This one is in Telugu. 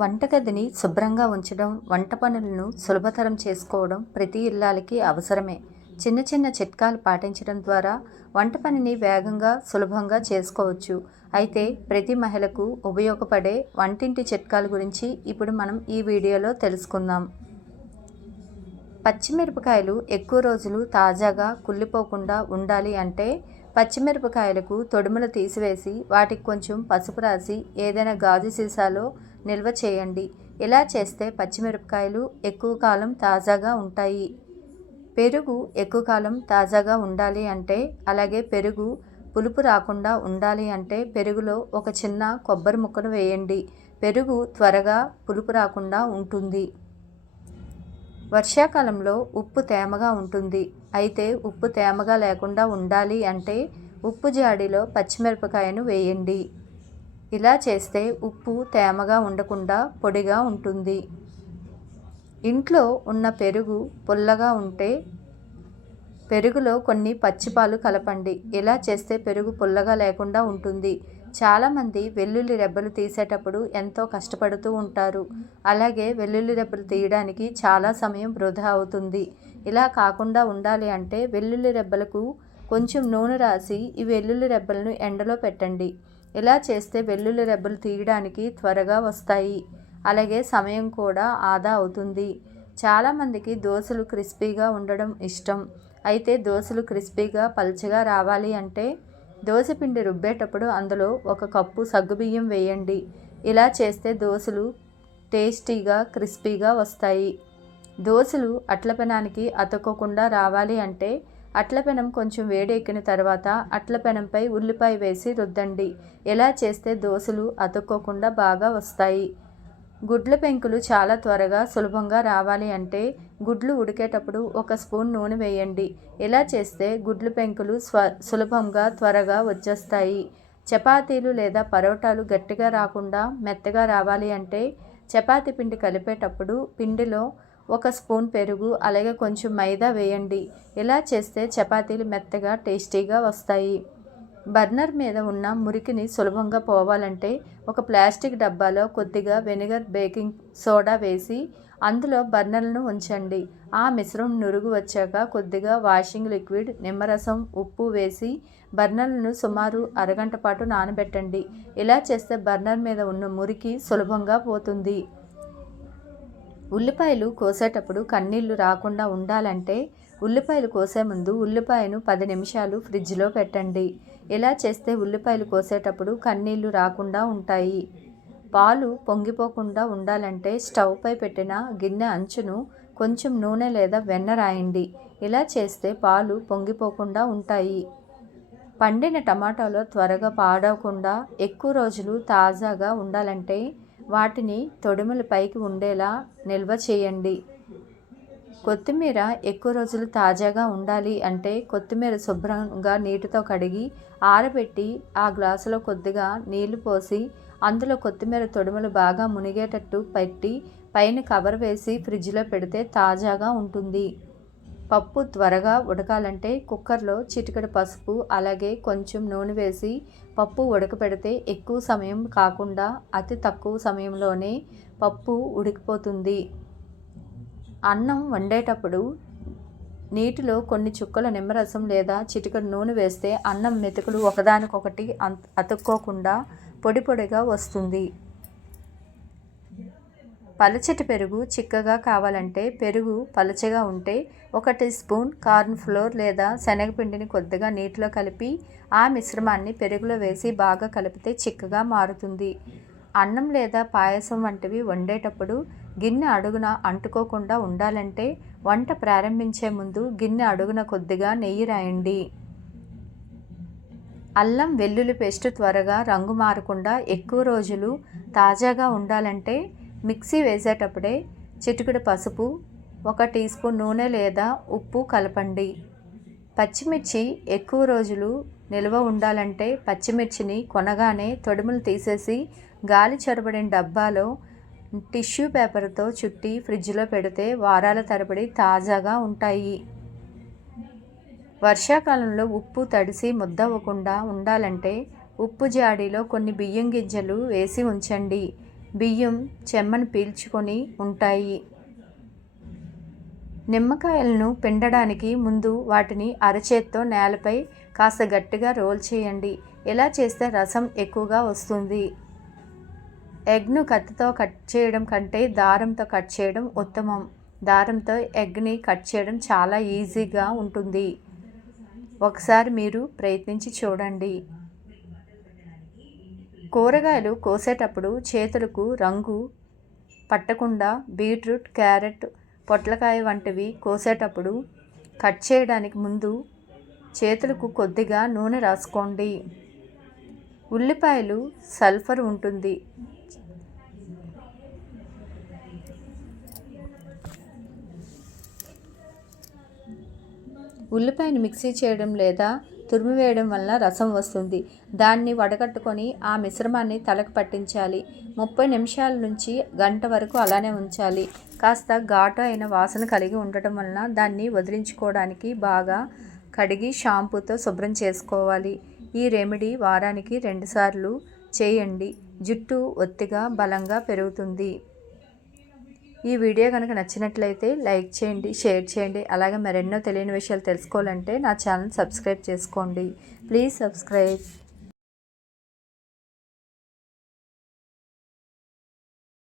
వంటగదిని శుభ్రంగా ఉంచడం, వంట పనులను సులభతరం చేసుకోవడం ప్రతి ఇల్లాలికి అవసరమే. చిన్న చిన్న చిట్కాలు పాటించడం ద్వారా వంట పనిని వేగంగా, సులభంగా చేసుకోవచ్చు. అయితే ప్రతి మహిళకు ఉపయోగపడే వంటింటి చిట్కాల గురించి ఇప్పుడు మనం ఈ వీడియోలో తెలుసుకుందాం. పచ్చిమిరపకాయలు ఎక్కువ రోజులు తాజాగా కుళ్ళిపోకుండా ఉండాలి అంటే పచ్చిమిరపకాయలకు తొడుములు తీసివేసి వాటికి కొంచెం పసుపు రాసి ఏదైనా గాజు సీసాలో నిల్వ చేయండి. ఇలా చేస్తే పచ్చిమిరపకాయలు ఎక్కువ కాలం తాజాగా ఉంటాయి. పెరుగు ఎక్కువ కాలం తాజాగా ఉండాలి అంటే, అలాగే పెరుగు పులుపు రాకుండా ఉండాలి అంటే పెరుగులో ఒక చిన్న కొబ్బరి ముక్కను వేయండి. పెరుగు త్వరగా పులుపు రాకుండా ఉంటుంది. వర్షాకాలంలో ఉప్పు తేమగా ఉంటుంది. అయితే ఉప్పు తేమగా లేకుండా ఉండాలి అంటే ఉప్పు జాడీలో పచ్చిమిరపకాయను వేయండి. ఇలా చేస్తే ఉప్పు తేమగా ఉండకుండా పొడిగా ఉంటుంది. ఇంట్లో ఉన్న పెరుగు పుల్లగా ఉంటే పెరుగులో కొన్ని పచ్చిపాలు కలపండి. ఇలా చేస్తే పెరుగు పుల్లగా లేకుండా ఉంటుంది. చాలామంది వెల్లుల్లి రెబ్బలు తీసేటప్పుడు ఎంతో కష్టపడుతూ ఉంటారు. అలాగే వెల్లుల్లి రెబ్బలు తీయడానికి చాలా సమయం వృధా అవుతుంది. ఇలా కాకుండా ఉండాలి అంటే వెల్లుల్లి రెబ్బలకు కొంచెం నూనె రాసి ఈ వెల్లుల్లి రెబ్బలను ఎండలో పెట్టండి. ఇలా చేస్తే వెల్లుల్లి రెబ్బలు తీయడానికి త్వరగా వస్తాయి. అలాగే సమయం కూడా ఆదా అవుతుంది. చాలామందికి దోశలు క్రిస్పీగా ఉండడం ఇష్టం. అయితే దోశలు క్రిస్పీగా పల్చగా రావాలి అంటే దోశపిండి రుబ్బేటప్పుడు అందులో 1 కప్పు సగ్గుబియ్యం వేయండి. ఇలా చేస్తే దోశలు టేస్టీగా క్రిస్పీగా వస్తాయి. దోశలు అట్ల పెనానికి అతుక్కోకుండా రావాలి అంటే అట్ల పెనం కొంచెం వేడెక్కిన తర్వాత అట్ల పెనంపై ఉల్లిపాయ వేసి రుద్దండి. ఇలా చేస్తే దోశలు అతుక్కోకుండా బాగా వస్తాయి. గుడ్ల పెంకులు చాలా త్వరగా సులభంగా రావాలి అంటే గుడ్లు ఉడికేటప్పుడు 1 స్పూన్ నూనె వేయండి. ఇలా చేస్తే గుడ్ల పెంకులు సులభంగా త్వరగా వచ్చేస్తాయి. చపాతీలు లేదా పరోటాలు గట్టిగా రాకుండా మెత్తగా రావాలి అంటే చపాతీ పిండి కలిపేటప్పుడు పిండిలో 1 స్పూన్ పెరుగు అలాగే కొంచెం మైదా వేయండి. ఇలా చేస్తే చపాతీలు మెత్తగా టేస్టీగా వస్తాయి. బర్నర్ మీద ఉన్న మురికిని సులభంగా పోవాలంటే ఒక ప్లాస్టిక్ డబ్బాలో కొద్దిగా వెనిగర్, బేకింగ్ సోడా వేసి అందులో బర్నర్లను ఉంచండి. ఆ మిశ్రమం నురుగు వచ్చాక కొద్దిగా వాషింగ్ లిక్విడ్, నిమ్మరసం, ఉప్పు వేసి బర్నర్లను సుమారు అరగంట పాటు నానబెట్టండి. ఇలా చేస్తే బర్నర్ మీద ఉన్న మురికి సులభంగా పోతుంది. ఉల్లిపాయలు కోసేటప్పుడు కన్నీళ్లు రాకుండా ఉండాలంటే ఉల్లిపాయలు కోసే ముందు ఉల్లిపాయను 10 నిమిషాలు ఫ్రిడ్జ్లో పెట్టండి. ఇలా చేస్తే ఉల్లిపాయలు కోసేటప్పుడు కన్నీళ్లు రాకుండా ఉంటాయి. పాలు పొంగిపోకుండా ఉండాలంటే స్టవ్ పై పెట్టిన గిన్నె అంచును కొంచెం నూనె లేదా వెన్న రాయండి. ఇలా చేస్తే పాలు పొంగిపోకుండా ఉంటాయి. పండిన టమాటాలో త్వరగా పాడవకుండా ఎక్కువ రోజులు తాజాగా ఉండాలంటే వాటిని తొడిమలు పైకి ఉండేలా నిల్వ చేయండి. కొత్తిమీర ఎక్కువ రోజులు తాజాగా ఉండాలి అంటే కొత్తిమీర శుభ్రంగా నీటితో కడిగి ఆరబెట్టి ఆ గ్లాసులో కొద్దిగా నీళ్లు పోసి అందులో కొత్తిమీర తొడిమలు బాగా మునిగేటట్టు పెట్టి పైన కవర్ వేసి ఫ్రిడ్జ్లో పెడితే తాజాగా ఉంటుంది. పప్పు త్వరగా ఉడకాలంటే కుక్కర్లో చిటికెడు పసుపు అలాగే కొంచెం నూనె వేసి పప్పు ఉడకపెడితే ఎక్కువ సమయం కాకుండా అతి తక్కువ సమయంలోనే పప్పు ఉడికిపోతుంది. అన్నం వండేటప్పుడు నీటిలో కొన్ని చుక్కల నిమ్మరసం లేదా చిటికెడు నూనె వేస్తే అన్నం మెతుకులు ఒకదానికొకటి అతుక్కోకుండా పొడి పొడిగా వస్తుంది. పలచటి పెరుగు చిక్కగా కావాలంటే పెరుగు పలచగా ఉంటే 1 టీ స్పూన్ కార్న్ ఫ్లోర్ లేదా శనగపిండిని కొద్దిగా నీటిలో కలిపి ఆ మిశ్రమాన్ని పెరుగులో వేసి బాగా కలిపితే చిక్కగా మారుతుంది. అన్నం లేదా పాయసం వంటివి వండేటప్పుడు గిన్నె అడుగున అంటుకోకుండా ఉండాలంటే వంట ప్రారంభించే ముందు గిన్నె అడుగున కొద్దిగా నెయ్యి రాయండి. అల్లం వెల్లుల్లి పేస్ట్ త్వరగా రంగు మారకుండా ఎక్కువ రోజులు తాజాగా ఉండాలంటే మిక్సీ వేసేటప్పుడే చిటికెడు పసుపు, 1 టీ స్పూన్ నూనె లేదా ఉప్పు కలపండి. పచ్చిమిర్చి ఎక్కువ రోజులు నిల్వ ఉండాలంటే పచ్చిమిర్చిని కొనగానే తొడిమలు తీసేసి గాలి చొరబడిన డబ్బాలో టిష్యూ పేపర్తో చుట్టి ఫ్రిడ్జ్లో పెడితే వారాల తరబడి తాజాగా ఉంటాయి. వర్షాకాలంలో ఉప్పు తడిసి ముద్దవ్వకుండా ఉండాలంటే ఉప్పు జాడీలో కొన్ని బియ్యం గింజలు వేసి ఉంచండి. బియ్యం చెమ్మను పీల్చుకొని ఉంటాయి. నిమ్మకాయలను పిండడానికి ముందు వాటిని అరచేత్తో నేలపై కాస్త గట్టిగా రోల్ చేయండి. ఇలా చేస్తే రసం ఎక్కువగా వస్తుంది. ఎగ్ను కత్తితో కట్ చేయడం కంటే దారంతో కట్ చేయడం ఉత్తమం. దారంతో ఎగ్ని కట్ చేయడం చాలా ఈజీగా ఉంటుంది. ఒకసారి మీరు ప్రయత్నించి చూడండి. కూరగాయలు కోసేటప్పుడు చేతులకు రంగు పట్టకుండా బీట్రూట్, క్యారెట్, పొట్లకాయ వంటివి కోసేటప్పుడు కట్ చేయడానికి ముందు చేతులకు కొద్దిగా నూనె రాసుకోండి. ఉల్లిపాయలు సల్ఫర్ ఉంటుంది. ఉల్లిపాయను మిక్సీ చేయడం లేదా తురిమివేయడం వల్ల రసం వస్తుంది. దాన్ని వడగట్టుకొని ఆ మిశ్రమాన్ని తలకు పట్టించాలి. 30 నిమిషాల నుంచి గంట వరకు అలానే ఉంచాలి. కాస్త ఘాటు అయిన వాసన కలిగి ఉండటం వలన దాన్ని వదిలించుకోవడానికి బాగా కడిగి షాంపూతో శుభ్రం చేసుకోవాలి. ఈ రెమెడీ వారానికి 2 సార్లు చేయండి. జుట్టు ఒత్తిగా బలంగా పెరుగుతుంది. ఈ వీడియో కనుక నచ్చినట్లయితే లైక్ చేయండి, షేర్ చేయండి. అలాగే మరెన్నో తెలియని విషయాలు తెలుసుకోవాలంటే నా ఛానల్ సబ్స్క్రైబ్ చేసుకోండి. Please subscribe.